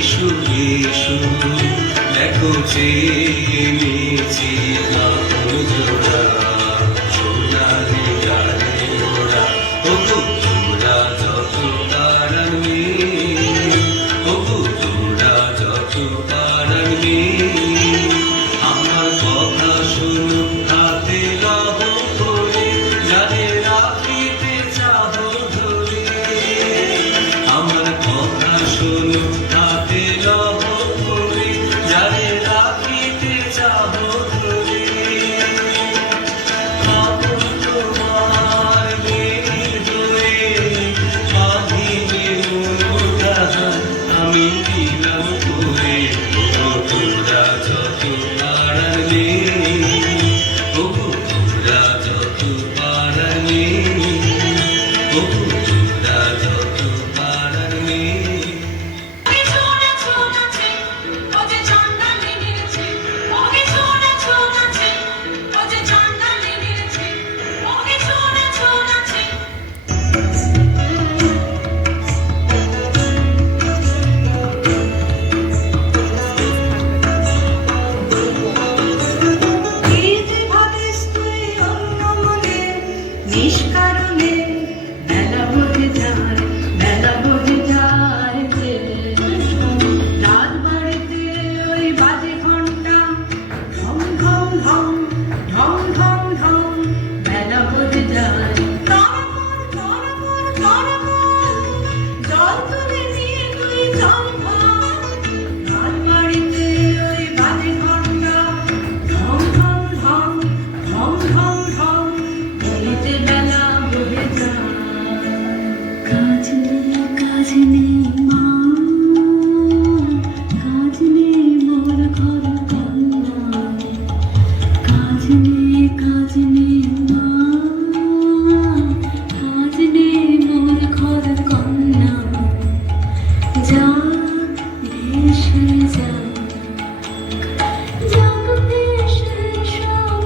এসো এসো দেখো চেয়েছি জোড়া সোনালি গানে ওরা ওগো তোমরা যত তারানবে ওগো তোমরা যত তারানবে আমার কথা শোনো হাতে লহ করে যারে রাখিতে চাহ ধরে আমার কথা শোনো হাতে লহ করে যারে রাখিতে চাহ ধরে আপন তোমার মেঘ হয়ে বাঁধিবে মোরা আমি দিলাম করে তোমরা যত পারবে তোমরা যত পারবে তোমরা যত পারবে নিষ্কারণে বেলা বহে যায় বেলা বহে যায় যে রাত বাড়িতে ওই বাজে ঘন্টা ঢং ঢং ঢং ঢং ঢং ঢং বেলা বহে যায় জল তুলে নিয়ে তুই চল রাত বাড়িতে ওই বাজে ঘন্টা ঢং ঢং ঢং ঢং ঢং ঢং বলিতে বেলা বহে যায় কাজ নেই মা কাজ নেই মোর ঘর কন্যা কাজ নেই মা কাজ নেই মোর ঘর কন্যা যা ভেসে যা যাক ভেসে সব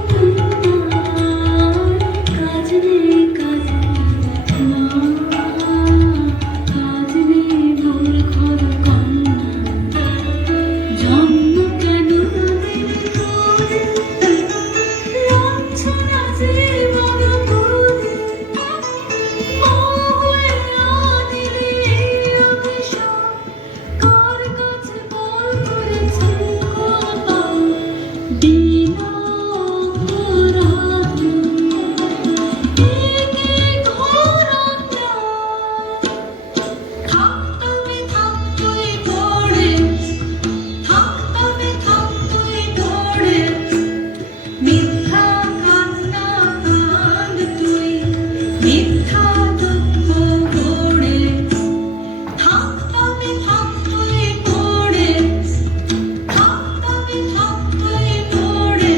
কাজ নেই মা কাজ নেই মোর ঘর কন্যা জন্ম কেন লাঞ্ছনা জীবন করে মা হয়ে আনিলে অভিশাপ কার কাছে বল করেছে কথা বিনা অপরাধে একে ঘোর থাকতবে থাকতই পড়ে থাকতবে থাকতই পড়ে মিথ্যা কান্না কাঁদ তুই মিথ্যা দুঃখ গড়ে থাকতবে থাকতই পড়ে থাকতবে থাকতই পড়ে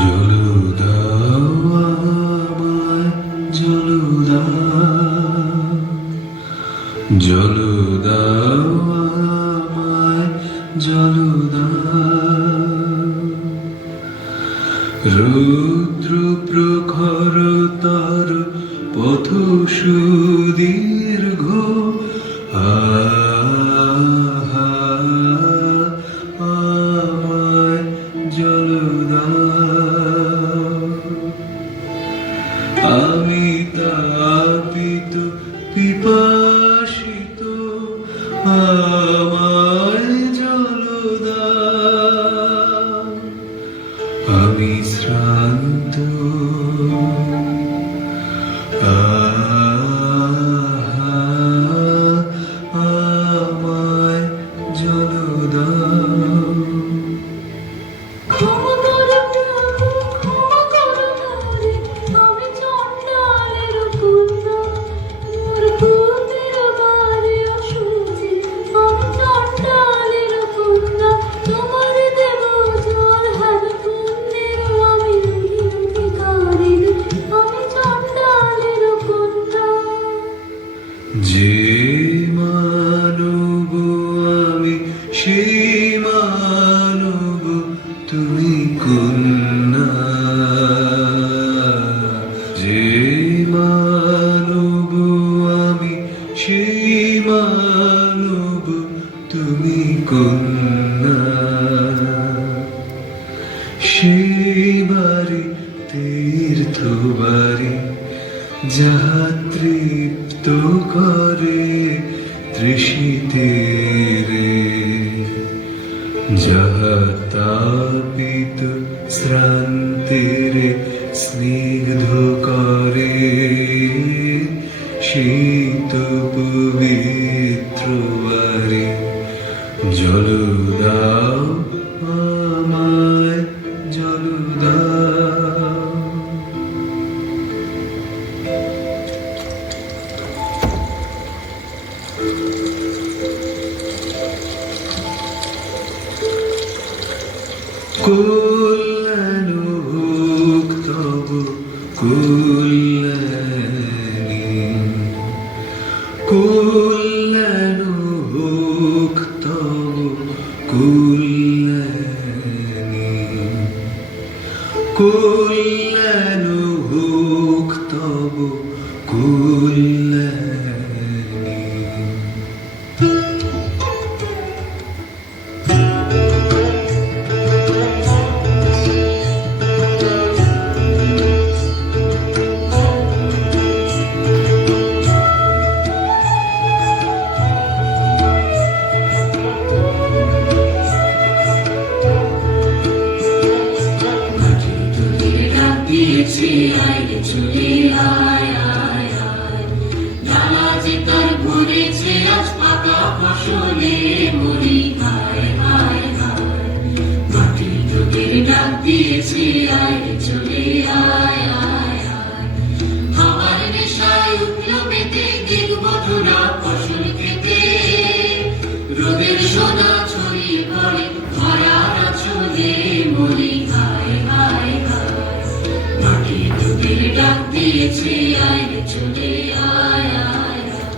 জল দাও আমায় জল দাও জল দাও আমায় জল দাও রুদ্র প্রখর তার পথ সুদীর্ঘ আমায় জল দাও আমি তাপিত পিপাসিত আমায় জল দাও আমি শ্রান্ত আমায় জল দাও ক্ষমা করো প্রভু ক্ষমা করো মোরে আমি চণ্ডালের কন্যা মোর ভূতের বাড়ি অসুচি আমি চণ্ডালের কন্যা সেই বাড়ি তীর্থ বাড়ি যাহা তৃপ্ত করে তৃষিতে রে, যাহা তাপিত শ্রান্তের স্নিগ্ধ করে শীত পবিত্র বাড়ি। জল দাও আমায় জল দাও। কল্যাণ হোক তব কল্যাণী, কল্যাণ হোক তব কল্যাণী, কল্যাণ হোক তব কল্যাণী। দিয়েছি আয় চলে আয় আয় আয়, জ্বালা যে তার ভরেছে আজ পাকা ফসলে মরি হায় হায় হায়। মাটি তোদের ডাক দিয়েছে আয় চলে আয় আয় আয়, আমার নেশায় উঠল মেতে দেখব তোরা ফসল খেতে, রোদের সোনা ছড়িয়ে পড়ে ধরার আঁচলে মরি হায় হায় হায়। মাটি তোদের ডাক দিয়েছে আয় চলে আয় আয় আয়।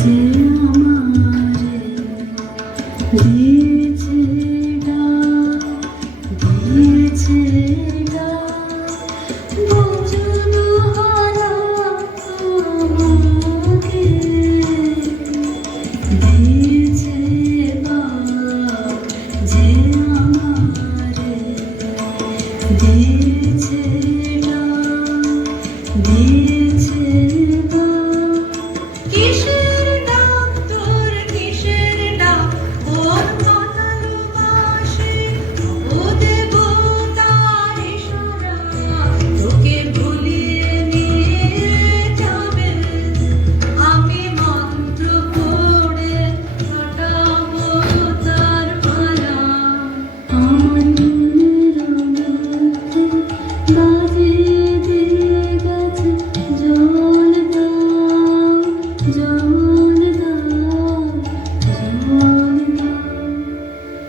যে আমারে দিয়েছে ডাক, দিয়েছে ডাক, বচন হারা আমাকে দিয়েছে ডাক, যে আমারে দিয়েছে ডাক, দিয়েছে ডাক। কিসের ডাক তোর কিসের ডাক, ওর মাতাল বাঁশি ও দেবতার ইশারা তোকে ভুলিয়ে নিয়ে যাবে। আমি মন্ত্র পড়ে কাটাবো তার মালা, আমার মনের মধ্যে বাজিয়ে দিয়ে গেছে জল দাও জল দাও জল দাও।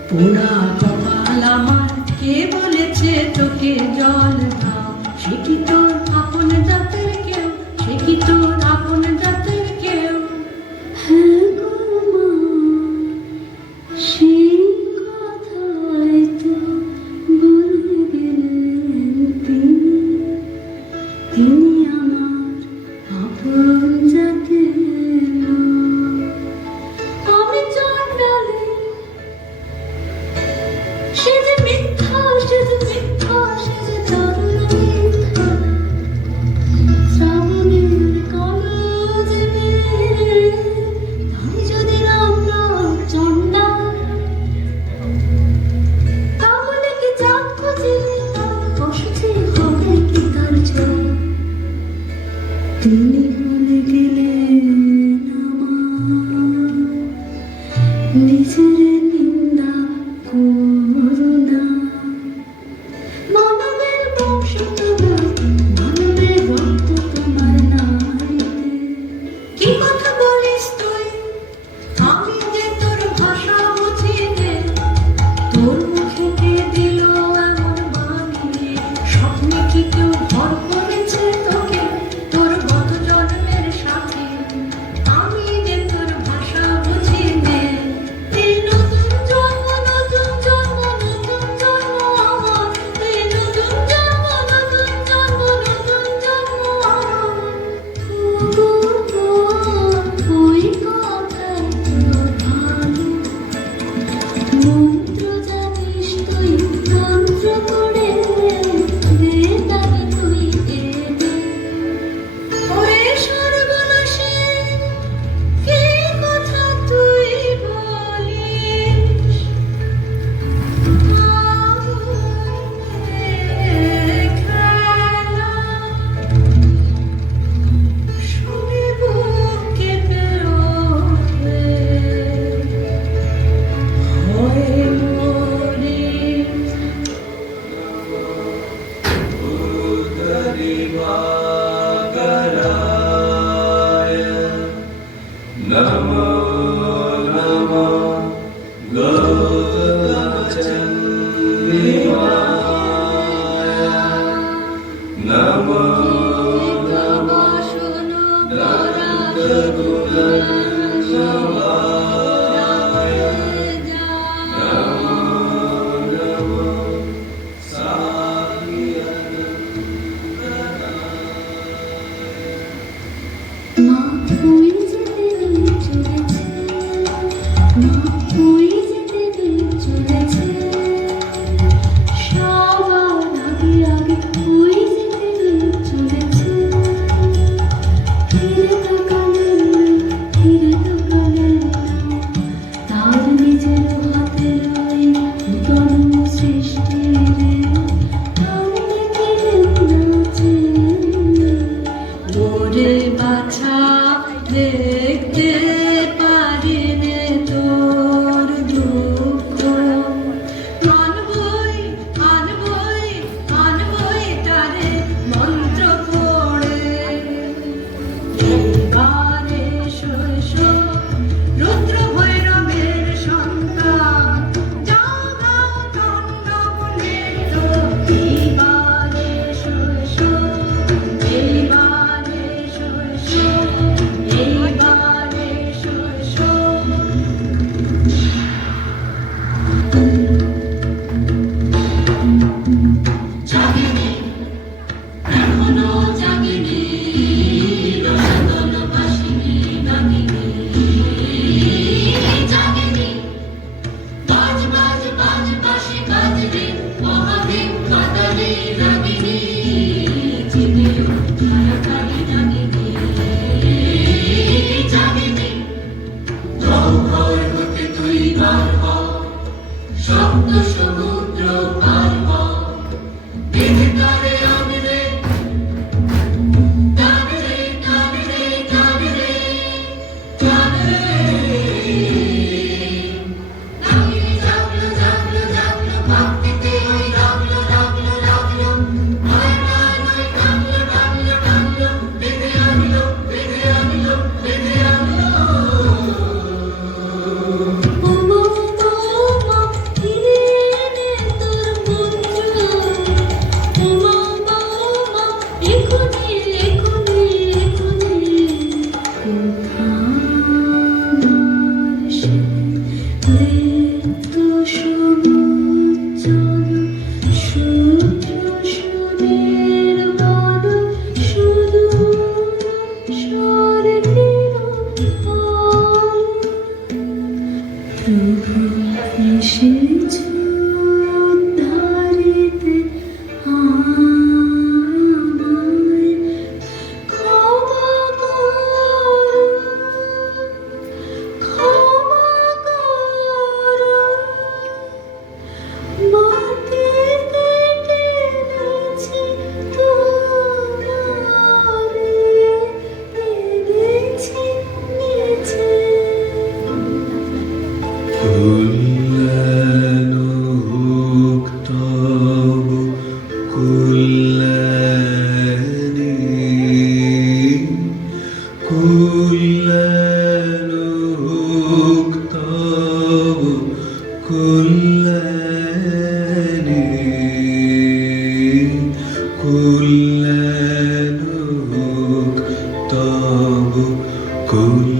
পোড়া কপাল আমার, কে বলেছে তোকে জল দাও? সে কি তোর আপন জাতের কেউ? সে কি তোর আপন জাতের কেউ? হ্যাঁ গো মা, সেই কথাই তো বলে গেলেন তিনি, তিনি আমার আপন জাতের না। আমি চণ্ডালী, সে যে মিথ্যা, সে যে মিথ্যা, সে যে দারুণ মিথ্যা। শ্রাবণের কালো যে মেঘ, তাই যদি নাম দাও চণ্ডা, তাহলে কি চাঁদ খুঁজিলে তার অসুচি হবে কি তার চোখ? তিনি ভুলে গেলেন ছেড়ে নিন্দা করুণা মানবের বংশ তোমার মানবের রক্ত তোমার নারীতে কি কথা বলিস তুই আমি যে তোর ভাষা বুঝি নে তোর মুখে কে দিল এমন বাণী স্বপ্নে কি কেউ ভর করেছে তোকে তোর গত জন্মের সাথে আমি যে তোর ভাষা বুঝি নে এই নতুন জন্ম নতুন জন্ম নতুন জন্ম আমার এই নতুন জন্ম নতুন জন্ম নতুন জন্ম আমার ওই কথাই তো ভালো মন্ত্র জানিস তুই মন্ত্র করে দে তাকে তুই দে ওরে সর্বনাশী কি কথা তুই বলিস খেলা শুনে বুক কেঁপে ওঠে হয়ে মরি Udarivagaraయ Namo Namo Gautachandivaya Namo Namo Darudagunashavaya Namo Namo মা ওই যেতে নিয়ে চলেছে মা ওই যেতে নিয়ে চলেছে সবার আগে আগে ওই যেতে নিয়ে চলেছে ফিরে তাকালেন না ফিরে তাকালেন না তার নিজের হাতের ওই নূতন সৃষ্টির টানতে দিলেন না চেয়ে ওরে বাছা দেখতে পারিনে তোর দুঃখ আনবই আনবই আনবই তারে মন্ত্র পড়ে এইবারে শৈশব রুদ্র ভৈরবের সন্তান জাগাও তাণ্ডব নৃত্য এইবারে শৈশব এইবারে শৈশব এইবারে শৈশব কল্যাণ হোক তব কল্যাণে, কল্যাণ হোক তব কল্যাণে।